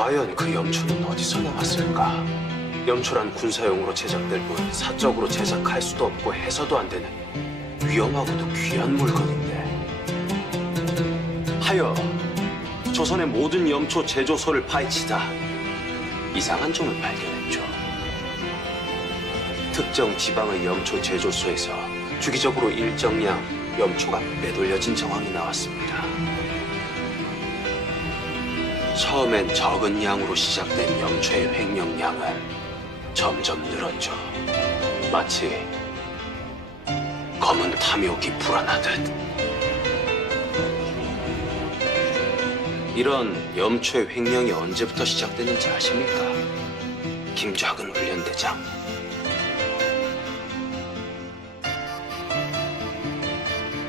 과연 그 염초는 어디서 나왔을까? 염초란 군사용으로 제작될 뿐 사적으로 제작할 수도 없고 해서도 안 되는 위험하고도 귀한 물건인데. 하여 조선의 모든 염초 제조소를 파헤치다 이상한 점을 발견했죠. 특정 지방의 염초 제조소에서 주기적으로 일정량 염초가 빼돌려진 정황이 나왔습니다. 처음엔 적은 양으로 시작된 염초의 횡령량은 점점 늘었죠. 마치 검은 탐욕이 불어나듯. 이런 염초의 횡령이 언제부터 시작됐는지 아십니까? 김작은 훈련대장.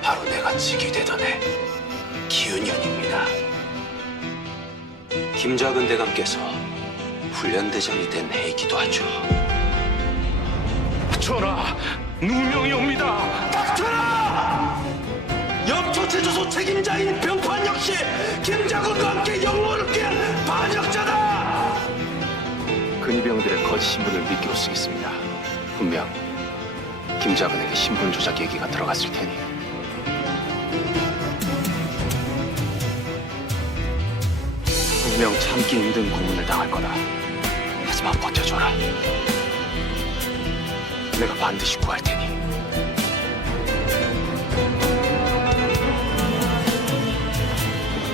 바로 내가 직위 되던 해 기은년입니다. 김작은 대감께서 훈련대장이 된 해이기도 하죠. 전하, 누명이 옵니다. 닥쳐라! 염초 제조소 책임자인 병판 역시 김작은과 함께 영혼을 깬 반역자다! 근위병들의 거짓 신분을 미끼로 쓰겠습니다. 분명 김작은에게 신분 조작 얘기가 들어갔을 테니. 분명 참기 힘든 고문을 당할 거다. 하지만 버텨줘라. 내가 반드시 구할 테니.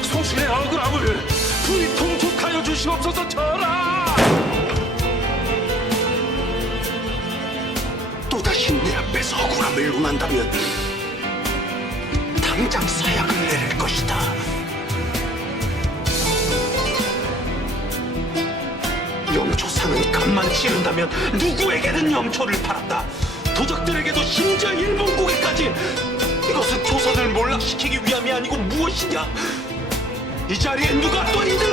소신의 억울함을 불이 통촉하여 주시옵소서 전하. 또다시 내 앞에서 억울함을 논한다면 당장 사약을 염초상은 값만 치른다면 누구에게든 염초를 팔았다. 도적들에게도 심지어 일본 고개까지. 이것은 조선을 몰락시키기 위함이 아니고 무엇이냐? 이 자리에 누가 또 있느냐?